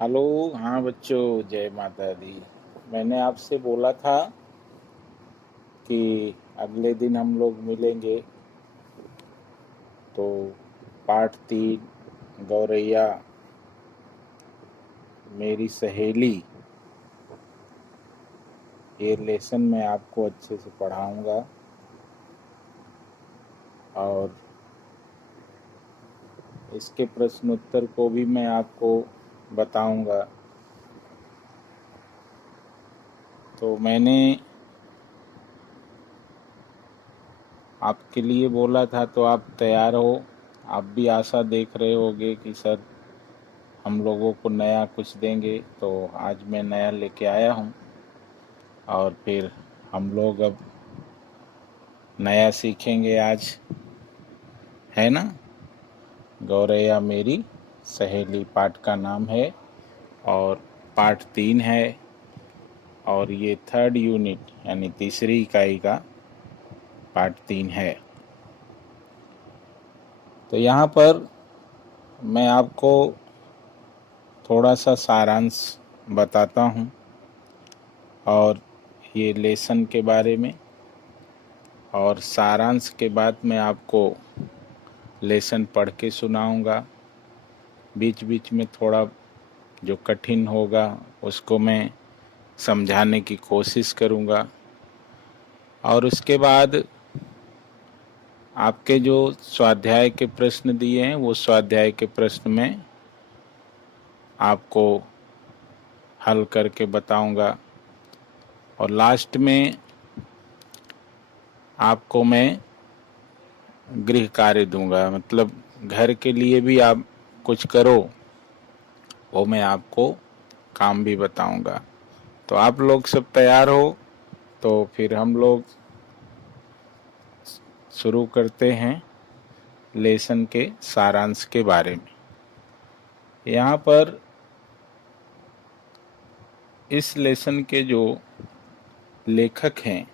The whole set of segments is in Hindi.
हेलो। हाँ बच्चों, जय माता दी। मैंने आपसे बोला था कि अगले दिन हम लोग मिलेंगे, तो पाठ 3 गौरैया मेरी सहेली, ये लेसन मैं आपको अच्छे से पढ़ाऊंगा और इसके प्रश्न उत्तर को भी मैं आपको बताऊंगा। तो मैंने आपके लिए बोला था, तो आप तैयार हो। आप भी आशा देख रहे होगे कि सर हम लोगों को नया कुछ देंगे, तो आज मैं नया लेके आया हूँ और फिर हम लोग अब नया सीखेंगे आज, है ना। गौरैया मेरी सहेली पाठ का नाम है और पाठ 3 है और ये 3rd यूनिट यानी तीसरी इकाई का पाठ 3 है। तो यहाँ पर मैं आपको थोड़ा सा सारांश बताता हूँ और ये लेसन के बारे में, और सारांश के बाद मैं आपको लेसन पढ़ के सुनाऊंगा। बीच बीच में थोड़ा जो कठिन होगा उसको मैं समझाने की कोशिश करूंगा, और उसके बाद आपके जो स्वाध्याय के प्रश्न दिए हैं वो स्वाध्याय के प्रश्न में आपको हल करके बताऊंगा, और लास्ट में आपको मैं गृह कार्य दूंगा, मतलब घर के लिए भी आप कुछ करो, वो मैं आपको काम भी बताऊंगा। तो आप लोग सब तैयार हो, तो फिर हम लोग शुरू करते हैं लेसन के सारांश के बारे में। यहाँ पर इस लेसन के जो लेखक हैं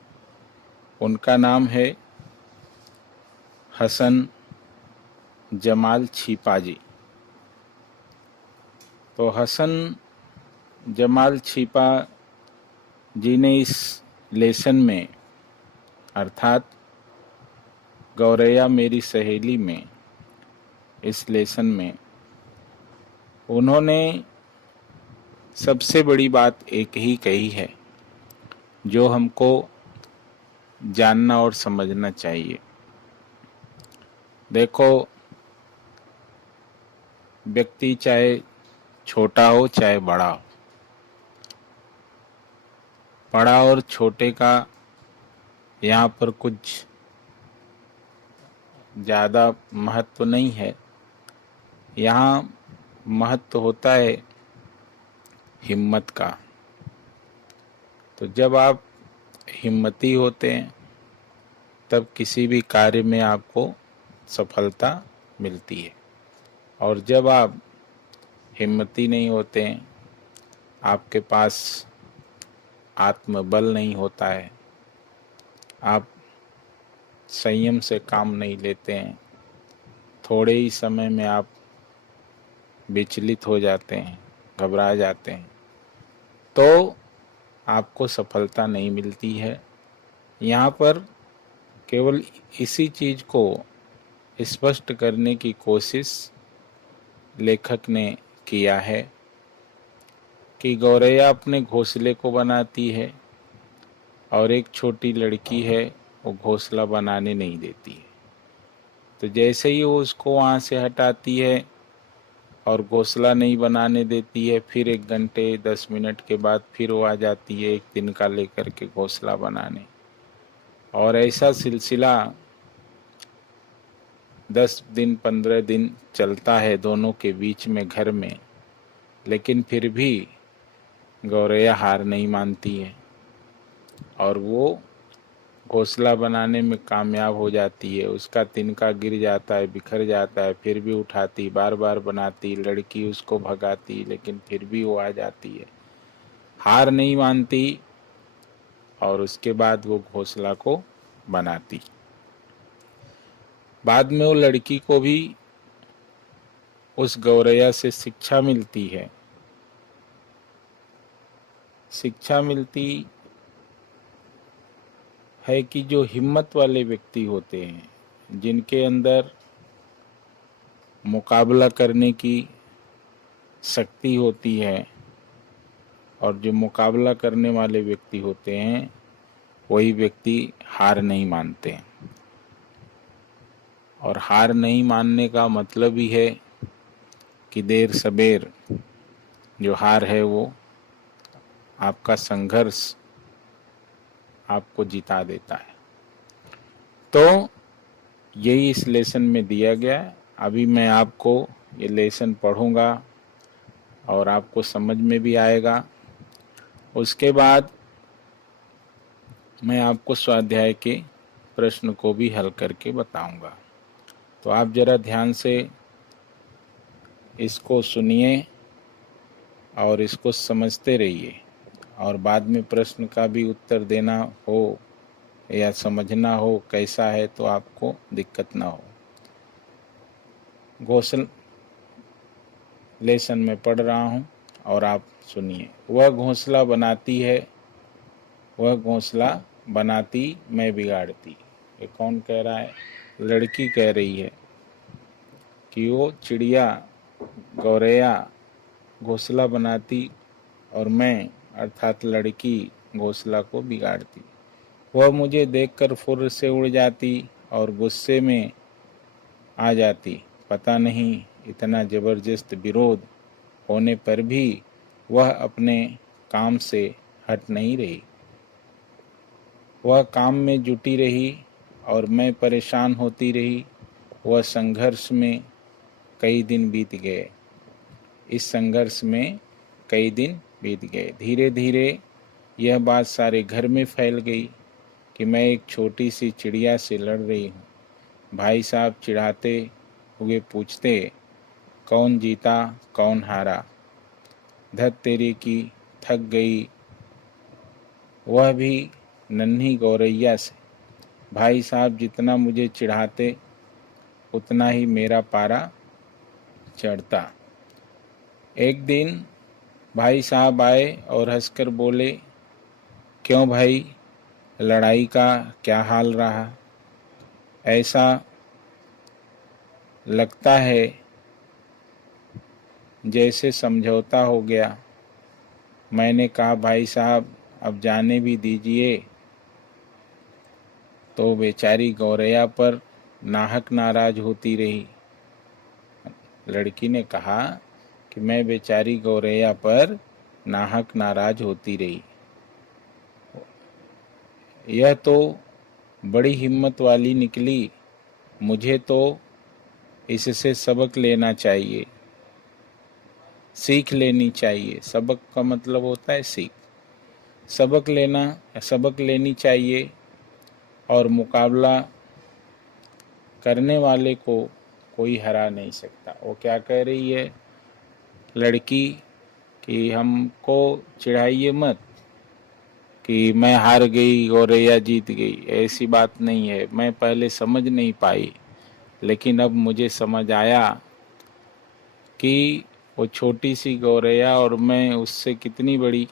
उनका नाम है हसन जमाल छिपाजी। तो हसन जमाल छिपा जी ने इस लेसन में, अर्थात गौरैया मेरी सहेली में, इस लेसन में उन्होंने सबसे बड़ी बात एक ही कही है जो हमको जानना और समझना चाहिए। देखो, व्यक्ति चाहे छोटा हो चाहे बड़ा हो, बड़ा और छोटे का यहाँ पर कुछ ज़्यादा महत्व नहीं है। यहाँ महत्व होता है हिम्मत का। तो जब आप हिम्मती होते हैं तब किसी भी कार्य में आपको सफलता मिलती है, और जब आप हिम्मती नहीं होते हैं, आपके पास आत्मबल नहीं होता है, आप संयम से काम नहीं लेते हैं, थोड़े ही समय में आप विचलित हो जाते हैं, घबरा जाते हैं, तो आपको सफलता नहीं मिलती है। यहाँ पर केवल इसी चीज को स्पष्ट करने की कोशिश लेखक ने किया है कि गौरैया अपने घोंसले को बनाती है और एक छोटी लड़की है, वो घोंसला बनाने नहीं देती है। तो जैसे ही वो उसको वहाँ से हटाती है और घोंसला नहीं बनाने देती है, फिर 1 घंटे 10 मिनट के बाद फिर वो आ जाती है एक दिन का लेकर के घोंसला बनाने, और ऐसा सिलसिला 10 दिन 15 दिन चलता है दोनों के बीच में घर में। लेकिन फिर भी गौरैया हार नहीं मानती है और वो घोंसला बनाने में कामयाब हो जाती है। उसका तिनका गिर जाता है, बिखर जाता है, फिर भी उठाती, बार बार बनाती, लड़की उसको भगाती, लेकिन फिर भी वो आ जाती है, हार नहीं मानती, और उसके बाद वो घोंसला को बनाती। बाद में वो लड़की को भी उस गौरैया से शिक्षा मिलती है शिक्षा मिलती है कि जो हिम्मत वाले व्यक्ति होते हैं, जिनके अंदर मुकाबला करने की शक्ति होती है, और जो मुकाबला करने वाले व्यक्ति होते हैं वही व्यक्ति हार नहीं मानते। और हार नहीं मानने का मतलब ही है कि देर सबेर जो हार है वो आपका संघर्ष आपको जिता देता है। तो यही इस लेसन में दिया गया है। अभी मैं आपको ये लेसन पढ़ूंगा और आपको समझ में भी आएगा। उसके बाद मैं आपको स्वाध्याय के प्रश्न को भी हल करके बताऊंगा। तो आप जरा ध्यान से इसको सुनिए और इसको समझते रहिए, और बाद में प्रश्न का भी उत्तर देना हो या समझना हो कैसा है तो आपको दिक्कत ना हो। घोंसला लेसन में पढ़ रहा हूँ और आप सुनिए। वह घोंसला बनाती है, वह घोंसला बनाती मैं बिगाड़ती। ये कौन कह रहा है? लड़की कह रही है कि वो चिड़िया गौरैया घोंसला बनाती और मैं अर्थात लड़की घोंसला को बिगाड़ती। वह मुझे देखकर फुर्र से उड़ जाती और गुस्से में आ जाती। पता नहीं इतना जबरदस्त विरोध होने पर भी वह अपने काम से हट नहीं रही। वह काम में जुटी रही और मैं परेशान होती रही। वह संघर्ष में कई दिन बीत गए। इस संघर्ष में कई दिन बीत गए। धीरे धीरे यह बात सारे घर में फैल गई कि मैं एक छोटी सी चिड़िया से लड़ रही हूँ। भाई साहब चिढ़ाते हुए पूछते, कौन जीता कौन हारा? धत तेरी की थक गई, वह भी नन्ही गौरैया से। भाई साहब जितना मुझे चिढ़ाते उतना ही मेरा पारा चढ़ता। एक दिन भाई साहब आए और हंसकर बोले, क्यों भाई, लड़ाई का क्या हाल रहा? ऐसा लगता है जैसे समझौता हो गया। मैंने कहा, भाई साहब अब जाने भी दीजिए। तो बेचारी गौरैया पर नाहक नाराज होती रही। लड़की ने कहा कि मैं बेचारी गौरैया पर नाहक नाराज होती रही। यह तो बड़ी हिम्मत वाली निकली, मुझे तो इससे सबक लेना चाहिए, सीख लेनी चाहिए। सबक का मतलब होता है सीख। सबक लेनी चाहिए। और मुकाबला करने वाले को कोई हरा नहीं सकता। वो क्या कह रही है लड़की कि हमको चिढ़ाइए मत कि मैं हार गई गौरैया जीत गई। ऐसी बात नहीं है। मैं पहले समझ नहीं पाई, लेकिन अब मुझे समझ आया कि वो छोटी सी गौरैया और मैं उससे कितनी बड़ी,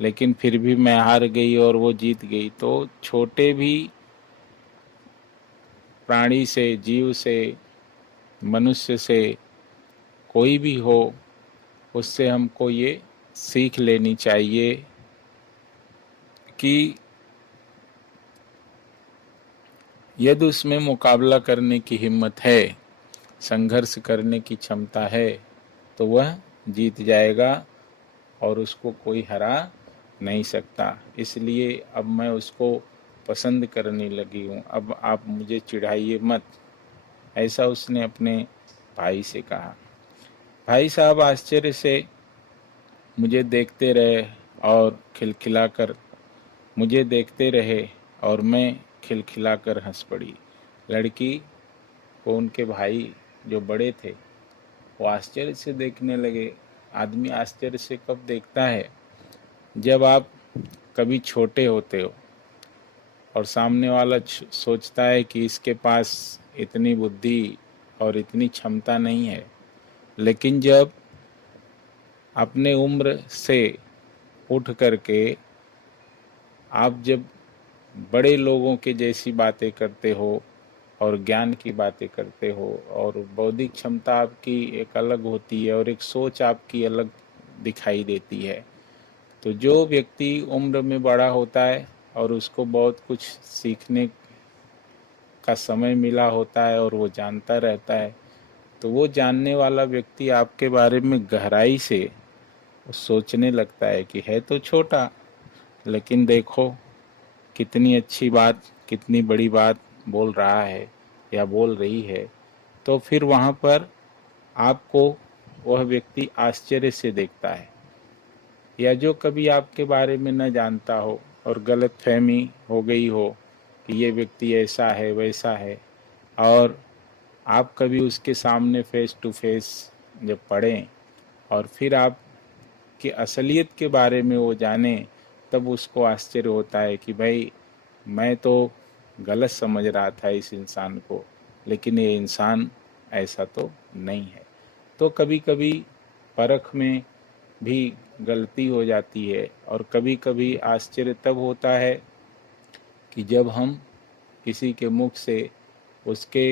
लेकिन फिर भी मैं हार गई और वो जीत गई। तो छोटे भी प्राणी से, जीव से, मनुष्य से, कोई भी हो, उससे हमको ये सीख लेनी चाहिए कि यदि उसमें मुकाबला करने की हिम्मत है, संघर्ष करने की क्षमता है, तो वह जीत जाएगा और उसको कोई हरा नहीं सकता। इसलिए अब मैं उसको पसंद करने लगी हूँ। अब आप मुझे चिढ़ाइए मत, ऐसा उसने अपने भाई से कहा। भाई साहब आश्चर्य से मुझे देखते रहे और खिलखिलाकर मुझे देखते रहे और मैं खिलखिलाकर हंस पड़ी। लड़की को उनके भाई जो बड़े थे वो आश्चर्य से देखने लगे। आदमी आश्चर्य से कब देखता है? जब आप कभी छोटे होते हो और सामने वाला सोचता है कि इसके पास इतनी बुद्धि और इतनी क्षमता नहीं है, लेकिन जब अपने उम्र से उठ करके आप जब बड़े लोगों के जैसी बातें करते हो और ज्ञान की बातें करते हो और बौद्धिक क्षमता आपकी एक अलग होती है और एक सोच आपकी अलग दिखाई देती है, तो जो व्यक्ति उम्र में बड़ा होता है और उसको बहुत कुछ सीखने का समय मिला होता है और वो जानता रहता है, तो वो जानने वाला व्यक्ति आपके बारे में गहराई से सोचने लगता है कि है तो छोटा, लेकिन देखो कितनी अच्छी बात, कितनी बड़ी बात बोल रहा है या बोल रही है। तो फिर वहाँ पर आपको वह व्यक्ति आश्चर्य से देखता है। या जो कभी आपके बारे में न जानता हो और गलतफहमी हो गई हो कि ये व्यक्ति ऐसा है वैसा है, और आप कभी उसके सामने फेस टू फेस जब पढ़ें और फिर आप की असलियत के बारे में वो जाने, तब उसको आश्चर्य होता है कि भाई मैं तो गलत समझ रहा था इस इंसान को, लेकिन ये इंसान ऐसा तो नहीं है। तो कभी कभी परख में भी गलती हो जाती है और कभी कभी आश्चर्य तब होता है कि जब हम किसी के मुख से उसके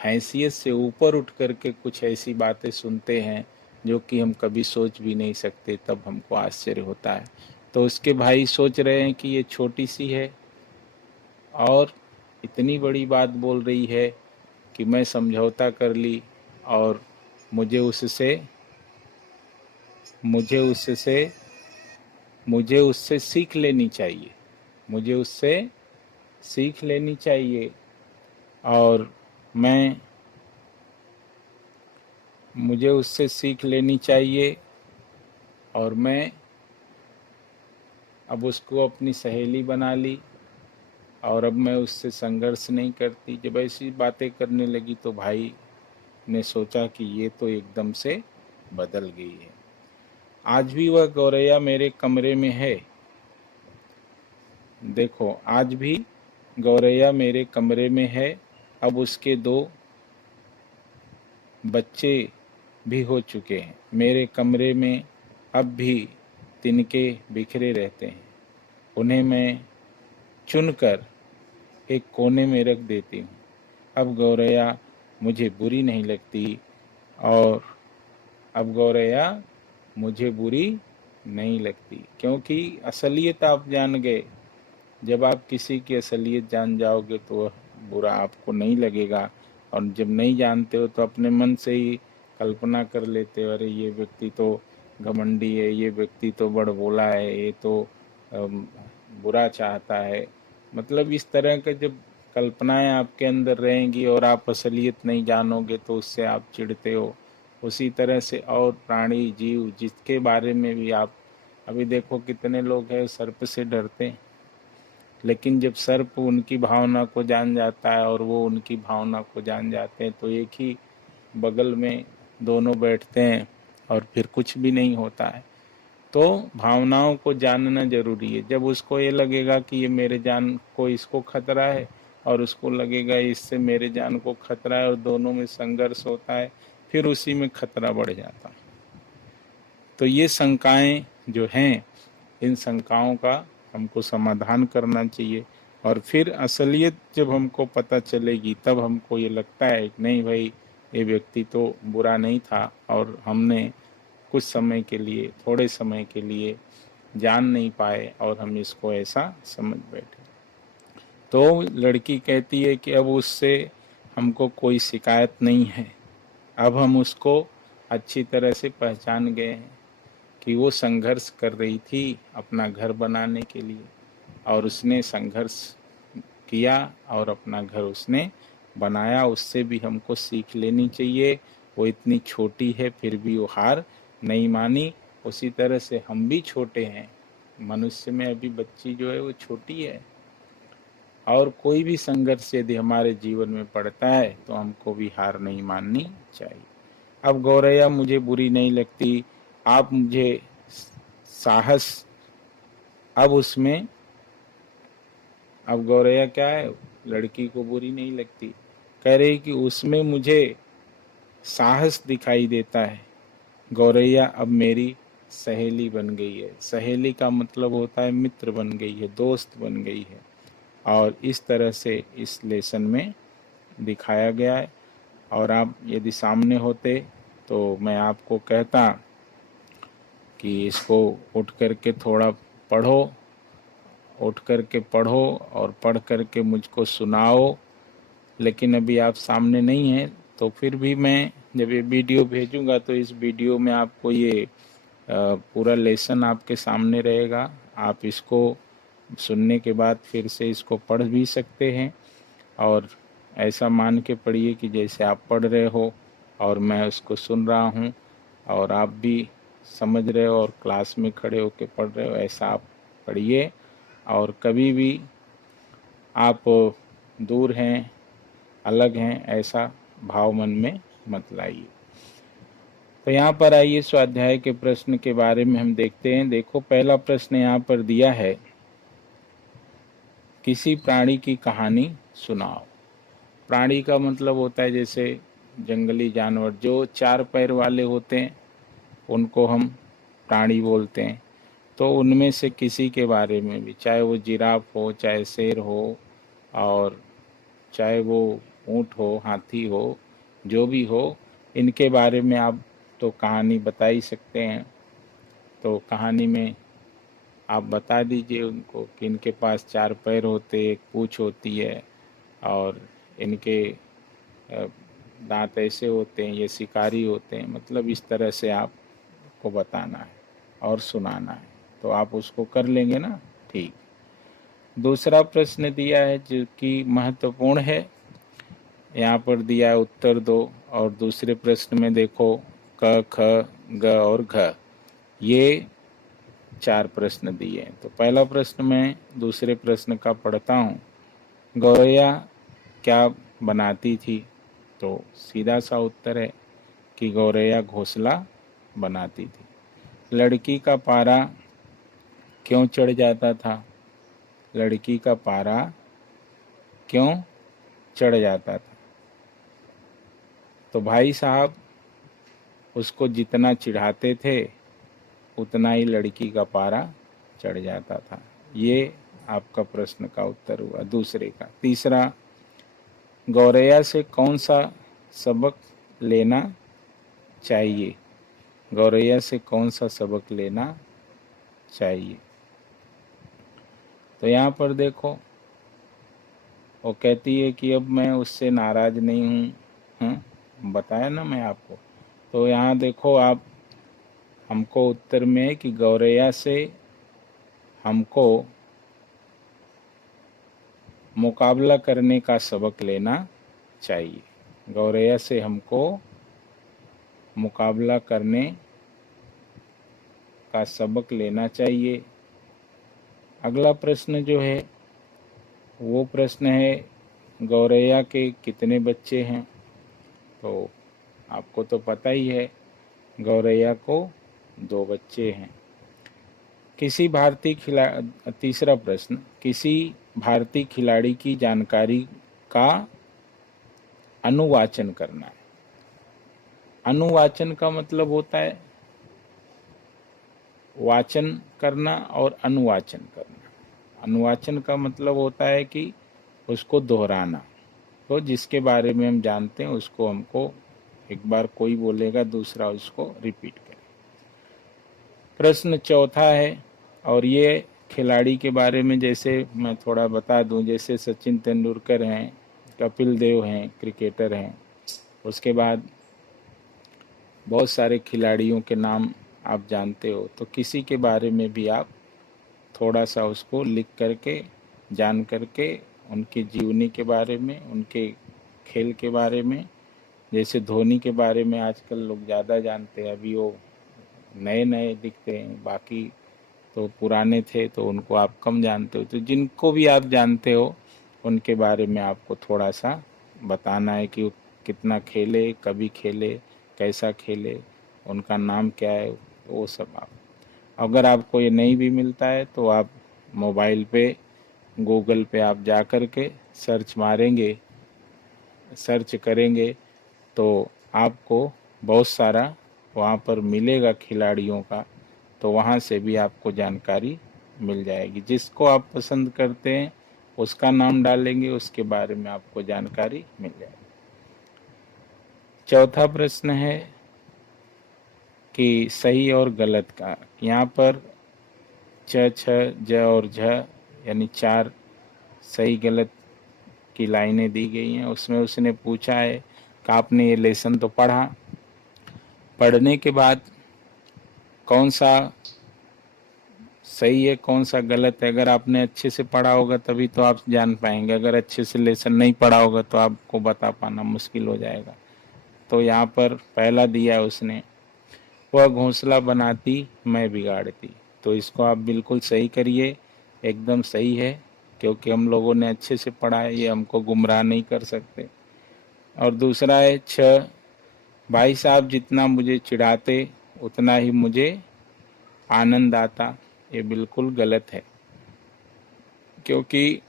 हैसियत से ऊपर उठ करके कुछ ऐसी बातें सुनते हैं जो कि हम कभी सोच भी नहीं सकते, तब हमको आश्चर्य होता है। तो उसके भाई सोच रहे हैं कि ये छोटी सी है और इतनी बड़ी बात बोल रही है कि मैं समझौता कर ली और मुझे उससे मुझे उससे मुझे उससे सीख लेनी चाहिए, मुझे उससे सीख लेनी चाहिए और मैं मुझे उससे सीख लेनी चाहिए और मैं अब उसको अपनी सहेली बना ली और अब मैं उससे संघर्ष नहीं करती। जब ऐसी बातें करने लगी तो भाई ने सोचा कि ये तो एकदम से बदल गई है। आज भी वह गौरैया मेरे कमरे में है। देखो, आज भी गौरैया मेरे कमरे में है। अब उसके 2 बच्चे भी हो चुके हैं। मेरे कमरे में अब भी तिनके बिखरे रहते हैं। उन्हें मैं चुनकर एक कोने में रख देती हूँ। अब गौरैया मुझे बुरी नहीं लगती और अब गौरैया मुझे बुरी नहीं लगती, क्योंकि असलियत आप जान गए। जब आप किसी की असलियत जान जाओगे तो वह बुरा आपको नहीं लगेगा, और जब नहीं जानते हो तो अपने मन से ही कल्पना कर लेते हो, अरे ये व्यक्ति तो घमंडी है, ये व्यक्ति तो बड़बोला है, ये तो बुरा चाहता है। मतलब इस तरह के जब कल्पनाएं आपके अंदर रहेंगी और आप असलियत नहीं जानोगे तो उससे आप चिढ़ते हो। उसी तरह से और प्राणी जीव जिसके बारे में भी आप अभी देखो, कितने लोग हैं सर्प से डरते हैं, लेकिन जब सर्प उनकी भावना को जान जाता है और वो उनकी भावना को जान जाते हैं तो एक ही बगल में दोनों बैठते हैं और फिर कुछ भी नहीं होता है। तो भावनाओं को जानना जरूरी है। जब उसको ये लगेगा कि ये मेरे जान को इसको खतरा है और उसको लगेगा इससे मेरे जान को खतरा है और दोनों में संघर्ष होता है, फिर उसी में खतरा बढ़ जाता है। तो ये शंकाएं जो हैं, इन शंकाओं का हमको समाधान करना चाहिए और फिर असलियत जब हमको पता चलेगी तब हमको ये लगता है कि नहीं भाई, ये व्यक्ति तो बुरा नहीं था और हमने कुछ समय के लिए, थोड़े समय के लिए जान नहीं पाए और हम इसको ऐसा समझ बैठे। तो लड़की कहती है कि अब उससे हमको कोई शिकायत नहीं है। अब हम उसको अच्छी तरह से पहचान गए हैं कि वो संघर्ष कर रही थी अपना घर बनाने के लिए और उसने संघर्ष किया और अपना घर उसने बनाया। उससे भी हमको सीख लेनी चाहिए। वो इतनी छोटी है फिर भी वो हार नहीं मानी। उसी तरह से हम भी छोटे हैं, मनुष्य में अभी बच्ची जो है वो छोटी है, और कोई भी संघर्ष यदि हमारे जीवन में पड़ता है तो हमको भी हार नहीं माननी चाहिए। अब गौरैया मुझे बुरी नहीं लगती, आप मुझे साहस, अब उसमें, अब गौरैया क्या है, लड़की को बुरी नहीं लगती, कह रही कि उसमें मुझे साहस दिखाई देता है। गौरैया अब मेरी सहेली बन गई है। सहेली का मतलब होता है मित्र बन गई है, दोस्त बन गई है। और इस तरह से इस लेसन में दिखाया गया है। और आप यदि सामने होते तो मैं आपको कहता कि इसको उठ करके थोड़ा पढ़ो, उठ करके पढ़ो और पढ़ करके मुझको सुनाओ। लेकिन अभी आप सामने नहीं हैं, तो फिर भी मैं जब ये वीडियो भेजूंगा तो इस वीडियो में आपको ये पूरा लेसन आपके सामने रहेगा। आप इसको सुनने के बाद फिर से इसको पढ़ भी सकते हैं, और ऐसा मान के पढ़िए कि जैसे आप पढ़ रहे हो और मैं उसको सुन रहा हूँ, और आप भी समझ रहे हो और क्लास में खड़े होकर पढ़ रहे हो, ऐसा आप पढ़िए। और कभी भी आप दूर हैं, अलग हैं, ऐसा भाव मन में मत लाइए। तो यहाँ पर आइए स्वाध्याय के प्रश्न के बारे में हम देखते हैं। देखो, पहला प्रश्न यहाँ पर दिया है, किसी प्राणी की कहानी सुनाओ। प्राणी का मतलब होता है जैसे जंगली जानवर, जो 4 पैर वाले होते हैं उनको हम प्राणी बोलते हैं। तो उनमें से किसी के बारे में भी, चाहे वो जिराफ हो, चाहे शेर हो, और चाहे वो ऊँट हो, हाथी हो, जो भी हो, इनके बारे में आप तो कहानी बता ही सकते हैं। तो कहानी में आप बता दीजिए उनको कि इनके पास 4 पैर होते, एक पूँछ होती है, और इनके दांत ऐसे होते हैं, ये शिकारी होते हैं। मतलब इस तरह से आपको बताना है और सुनाना है। तो आप उसको कर लेंगे ना? ठीक। दूसरा प्रश्न दिया है जो कि महत्वपूर्ण है, यहाँ पर दिया है उत्तर दो। और दूसरे प्रश्न में देखो, क, ख, ग और घ, ये 4 प्रश्न दिए हैं। तो पहला प्रश्न मैं दूसरे प्रश्न का पढ़ता हूँ। गौरैया क्या बनाती थी? तो सीधा सा उत्तर है कि गौरैया घोंसला बनाती थी। लड़की का पारा क्यों चढ़ जाता था? लड़की का पारा क्यों चढ़ जाता था? तो भाई साहब उसको जितना चिढ़ाते थे उतना ही लड़की का पारा चढ़ जाता था। ये आपका प्रश्न का उत्तर हुआ दूसरे का। तीसरा, गौरैया से कौन सा सबक लेना चाहिए? गौरैया से कौन सा सबक लेना चाहिए? तो यहाँ पर देखो, वो कहती है कि अब मैं उससे नाराज नहीं हूँ। बताया ना मैं आपको। तो यहाँ देखो, आप हमको उत्तर में है कि गौरैया से हमको मुकाबला करने का सबक लेना चाहिए। गौरैया से हमको मुकाबला करने का सबक लेना चाहिए। अगला प्रश्न जो है वो प्रश्न है, गौरैया के कितने बच्चे हैं? तो आपको तो पता ही है, गौरैया को 2 बच्चे हैं। तीसरा प्रश्न, किसी भारतीय खिलाड़ी की जानकारी का अनुवाचन करना है। अनुवाचन का मतलब होता है वाचन करना और अनुवाचन करना। अनुवाचन का मतलब होता है कि उसको दोहराना। तो जिसके बारे में हम जानते हैं उसको हमको एक बार कोई बोलेगा, दूसरा उसको रिपीट करे। प्रश्न चौथा है, और ये खिलाड़ी के बारे में जैसे मैं थोड़ा बता दूं, जैसे सचिन तेंदुलकर हैं, कपिल देव हैं, क्रिकेटर हैं। उसके बाद बहुत सारे खिलाड़ियों के नाम आप जानते हो। तो किसी के बारे में भी आप थोड़ा सा उसको लिख करके, जान करके, उनकी जीवनी के बारे में, उनके खेल के बारे में, जैसे धोनी के बारे में आजकल लोग ज़्यादा जानते हैं, अभी वो नए नए दिखते हैं, बाकी तो पुराने थे तो उनको आप कम जानते हो। तो जिनको भी आप जानते हो उनके बारे में आपको थोड़ा सा बताना है कि वो कितना खेले, कभी खेले, कैसा खेले, उनका नाम क्या है, वो सब आप। अगर आपको ये नहीं भी मिलता है तो आप मोबाइल पे, गूगल पे आप जा कर के सर्च करेंगे तो आपको बहुत सारा वहाँ पर मिलेगा खिलाड़ियों का, तो वहाँ से भी आपको जानकारी मिल जाएगी। जिसको आप पसंद करते हैं उसका नाम डालेंगे, उसके बारे में आपको जानकारी मिल जाएगी। चौथा प्रश्न है कि सही और गलत का। यहाँ पर च, छ, ज और झ यानी 4 सही गलत की लाइनें दी गई हैं। उसमें उसने पूछा है कि आपने ये लेसन तो पढ़ा, पढ़ने के बाद कौन सा सही है कौन सा गलत है। अगर आपने अच्छे से पढ़ा होगा तभी तो आप जान पाएंगे, अगर अच्छे से लेसन नहीं पढ़ा होगा तो आपको बता पाना मुश्किल हो जाएगा। तो यहाँ पर पहला दिया है उसने, वह घोंसला बनाती मैं बिगाड़ती। तो इसको आप बिल्कुल सही करिए, एकदम सही है, क्योंकि हम लोगों ने अच्छे से पढ़ा है, ये हमको गुमराह नहीं कर सकते। और दूसरा है छ, भाई साहब जितना मुझे चिढ़ाते उतना ही मुझे आनंद आता। ये बिल्कुल गलत है, क्योंकि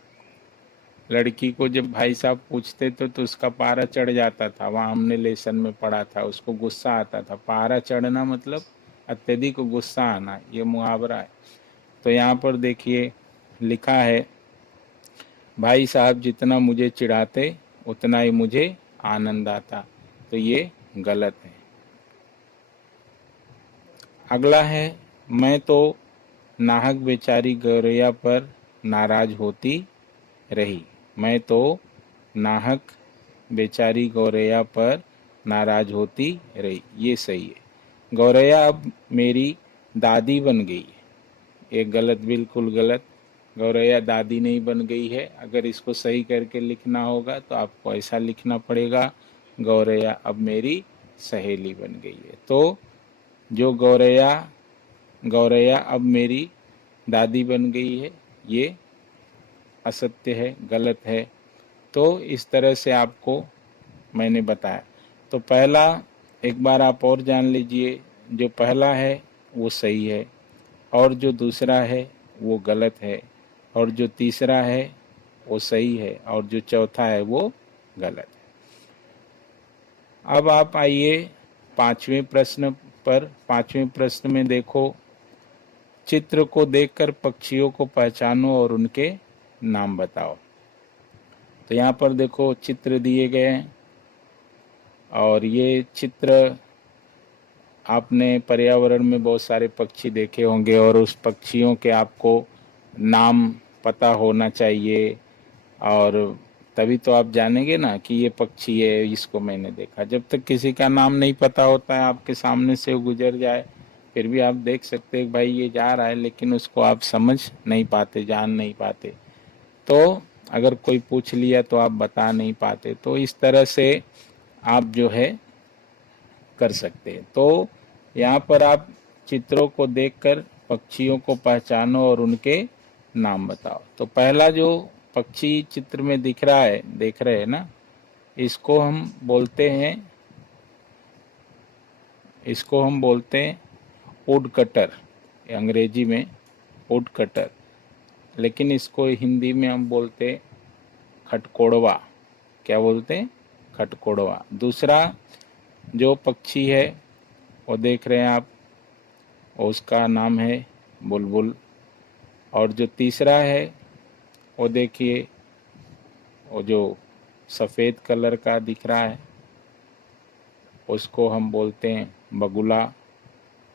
लड़की को जब भाई साहब पूछते तो उसका पारा चढ़ जाता था। वहाँ हमने लेसन में पढ़ा था, उसको गुस्सा आता था। पारा चढ़ना मतलब अत्यधिक गुस्सा आना, ये मुहावरा है। तो यहाँ पर देखिए लिखा है, भाई साहब जितना मुझे चिढ़ाते उतना ही मुझे आनंद आता। तो ये गलत है। अगला है, मैं तो नाहक बेचारी गौरैया पर नाराज होती रही। मैं तो नाहक बेचारी गौरैया पर नाराज होती रही। ये सही है। गौरैया अब मेरी दादी बन गई है। ये गलत, बिल्कुल गलत। गौरैया दादी नहीं बन गई है। अगर इसको सही करके लिखना होगा तो आपको ऐसा लिखना पड़ेगा, गौरैया अब मेरी सहेली बन गई है। तो जो गौरैया अब मेरी दादी बन गई है, ये असत्य है, गलत है। तो इस तरह से आपको मैंने बताया। तो पहला एक बार आप और जान लीजिए, जो पहला है वो सही है, और जो दूसरा है वो गलत है, और जो तीसरा है वो सही है, और जो चौथा है वो गलत है। अब आप आइए पांचवें प्रश्न पर। पांचवें प्रश्न में देखो, चित्र को देखकर पक्षियों को पहचानो और उनके नाम बताओ। तो यहाँ पर देखो चित्र दिए गए हैं, और ये चित्र आपने पर्यावरण में बहुत सारे पक्षी देखे होंगे, और उस पक्षियों के आपको नाम पता होना चाहिए, और तभी तो आप जानेंगे ना कि ये पक्षी है, इसको मैंने देखा। जब तक किसी का नाम नहीं पता होता है, आपके सामने से वो गुजर जाए, फिर भी आप देख सकते हैं भाई ये जा रहा है, लेकिन उसको आप समझ नहीं पाते, जान नहीं पाते। तो अगर कोई पूछ लिया तो आप बता नहीं पाते। तो इस तरह से आप जो है कर सकते हैं। तो यहाँ पर आप चित्रों को देखकर पक्षियों को पहचानो और उनके नाम बताओ। तो पहला जो पक्षी चित्र में दिख रहा है, देख रहे हैं ना, इसको हम बोलते हैं वुड कटर, अंग्रेजी में वुड कटर, लेकिन इसको हिंदी में हम बोलते हैं खटकोड़वा। क्या बोलते हैं? खटकोड़वा। दूसरा जो पक्षी है वो देख रहे हैं आप, उसका नाम है बुलबुल। और जो तीसरा है वो देखिए, वो जो सफ़ेद कलर का दिख रहा है उसको हम बोलते हैं बगुला।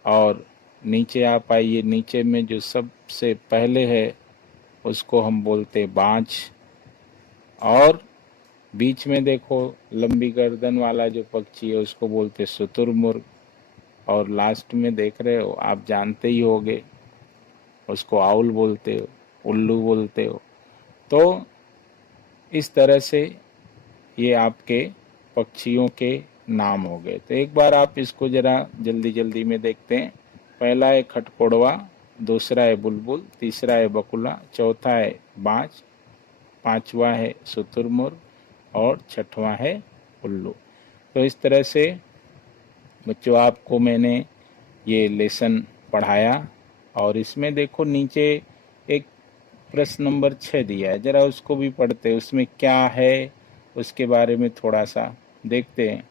और नीचे आप आइए, नीचे में जो सबसे पहले है उसको हम बोलते हैं बाज। और बीच में देखो लंबी गर्दन वाला जो पक्षी है उसको बोलते शुतुरमुर्ग। और लास्ट में देख रहे हो, आप जानते ही होंगे, उसको आउल बोलते हो, उल्लू बोलते हो। तो इस तरह से ये आपके पक्षियों के नाम हो गए। तो एक बार आप इसको ज़रा जल्दी जल्दी में देखते हैं। पहला है खटकोड़वा, दूसरा है बुलबुल, तीसरा है बकुला, चौथा है बाज, पांचवा है शुतुरमुर्ग, और छठवां है उल्लू। तो इस तरह से बच्चों आपको मैंने ये लेसन पढ़ाया। और इसमें देखो नीचे एक प्रश्न नंबर 6 दिया है, ज़रा उसको भी पढ़ते हैं। उसमें क्या है उसके बारे में थोड़ा सा देखते हैं।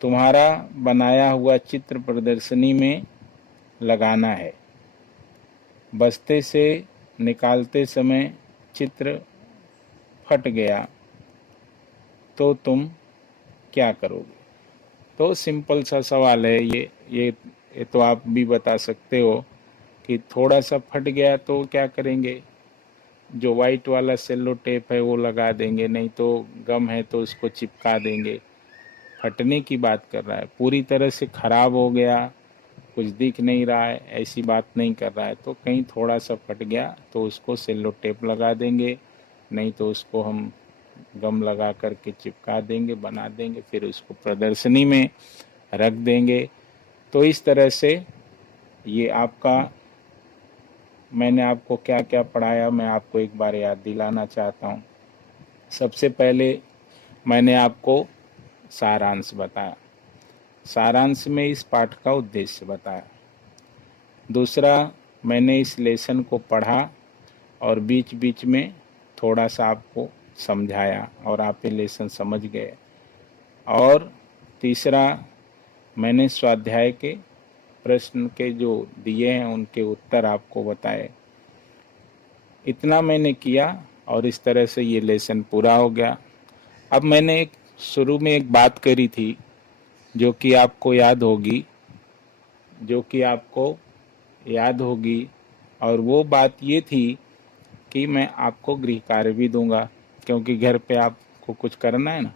तुम्हारा बनाया हुआ चित्र प्रदर्शनी में लगाना है। बस्ते से निकालते समय चित्र फट गया तो तुम क्या करोगे? तो सिंपल सा सवाल है ये तो आप भी बता सकते हो कि थोड़ा सा फट गया तो क्या करेंगे? जो वाइट वाला सेलो टेप है वो लगा देंगे, नहीं तो गम है तो उसको चिपका देंगे। फटने की बात कर रहा है, पूरी तरह से खराब हो गया, कुछ दिख नहीं रहा है, ऐसी बात नहीं कर रहा है। तो कहीं थोड़ा सा फट गया तो उसको सेलो टेप लगा देंगे, नहीं तो उसको हम गम लगा करके चिपका देंगे, बना देंगे, फिर उसको प्रदर्शनी में रख देंगे। तो इस तरह से ये आपका, मैंने आपको क्या क्या पढ़ाया मैं आपको एक बार याद दिलाना चाहता हूँ। सबसे पहले मैंने आपको सारांश बताया, सारांश में इस पाठ का उद्देश्य बताया। दूसरा, मैंने इस लेसन को पढ़ा और बीच बीच में थोड़ा सा आपको समझाया और आप ये लेसन समझ गए। और तीसरा, मैंने स्वाध्याय के प्रश्न के जो दिए हैं उनके उत्तर आपको बताए। इतना मैंने किया और इस तरह से ये लेसन पूरा हो गया। अब मैंने शुरू में एक बात करी थी जो कि आपको याद होगी, और वो बात ये थी कि मैं आपको गृह कार्य भी दूंगा, क्योंकि घर पे आपको कुछ करना है ना।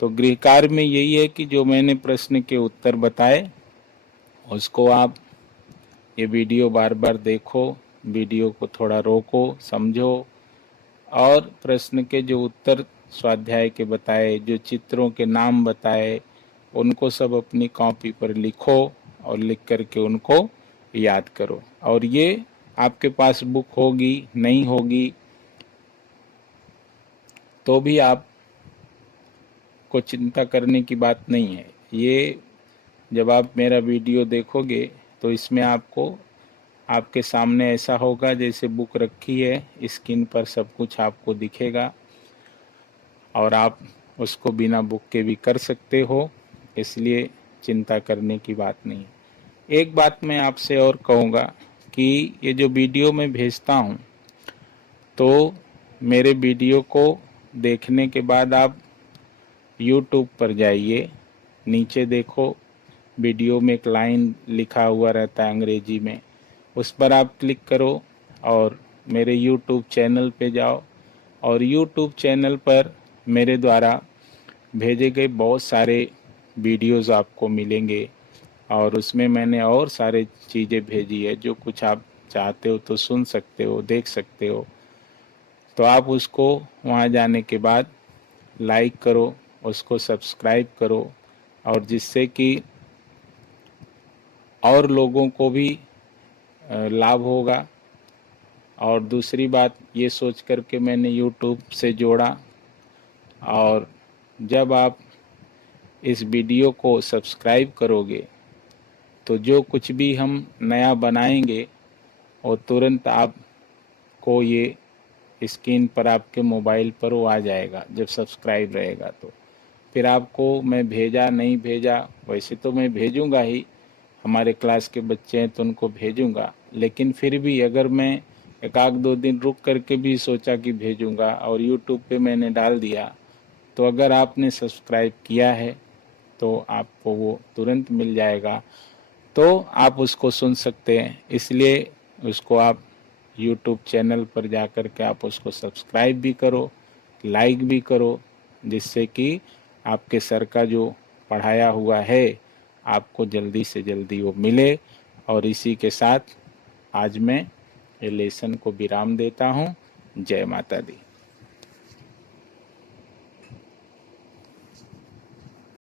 तो गृह कार्य में यही है कि जो मैंने प्रश्न के उत्तर बताए उसको आप ये वीडियो बार बार देखो, वीडियो को थोड़ा रोको, समझो, और प्रश्न के जो उत्तर स्वाध्याय के बताए, जो चित्रों के नाम बताए, उनको सब अपनी कॉपी पर लिखो और लिख करके उनको याद करो। और ये आपके पास बुक होगी, नहीं होगी तो भी आप को चिंता करने की बात नहीं है। ये जब आप मेरा वीडियो देखोगे तो इसमें आपको, आपके सामने ऐसा होगा जैसे बुक रखी है, स्क्रीन पर सब कुछ आपको दिखेगा और आप उसको बिना बुक के भी कर सकते हो, इसलिए चिंता करने की बात नहीं। एक बात मैं आपसे और कहूँगा कि ये जो वीडियो मैं भेजता हूँ तो मेरे वीडियो को देखने के बाद आप YouTube पर जाइए, नीचे देखो वीडियो में एक लाइन लिखा हुआ रहता है अंग्रेजी में, उस पर आप क्लिक करो और मेरे YouTube चैनल पे जाओ और YouTube चैनल पर मेरे द्वारा भेजे गए बहुत सारे वीडियोस आपको मिलेंगे और उसमें मैंने और सारे चीज़ें भेजी है। जो कुछ आप चाहते हो तो सुन सकते हो, देख सकते हो। तो आप उसको वहाँ जाने के बाद लाइक करो, उसको सब्सक्राइब करो, और जिससे कि और लोगों को भी लाभ होगा। और दूसरी बात ये सोच कर के मैंने YouTube से जोड़ा, और जब आप इस वीडियो को सब्सक्राइब करोगे तो जो कुछ भी हम नया बनाएंगे और तुरंत आपको ये स्क्रीन पर आपके मोबाइल पर वो आ जाएगा जब सब्सक्राइब रहेगा। तो फिर आपको मैं भेजा नहीं भेजा, वैसे तो मैं भेजूंगा ही, हमारे क्लास के बच्चे हैं तो उनको भेजूंगा, लेकिन फिर भी अगर मैं एक आध दो दिन रुक करके भी सोचा कि भेजूंगा और YouTube पे मैंने डाल दिया, तो अगर आपने सब्सक्राइब किया है तो आपको वो तुरंत मिल जाएगा, तो आप उसको सुन सकते हैं। इसलिए उसको आप YouTube चैनल पर जा कर के आप उसको सब्सक्राइब भी करो, लाइक भी करो, जिससे कि आपके सर का जो पढ़ाया हुआ है आपको जल्दी से जल्दी वो मिले। और इसी के साथ आज मैं ये लेसन को विराम देता हूँ। जय माता दी।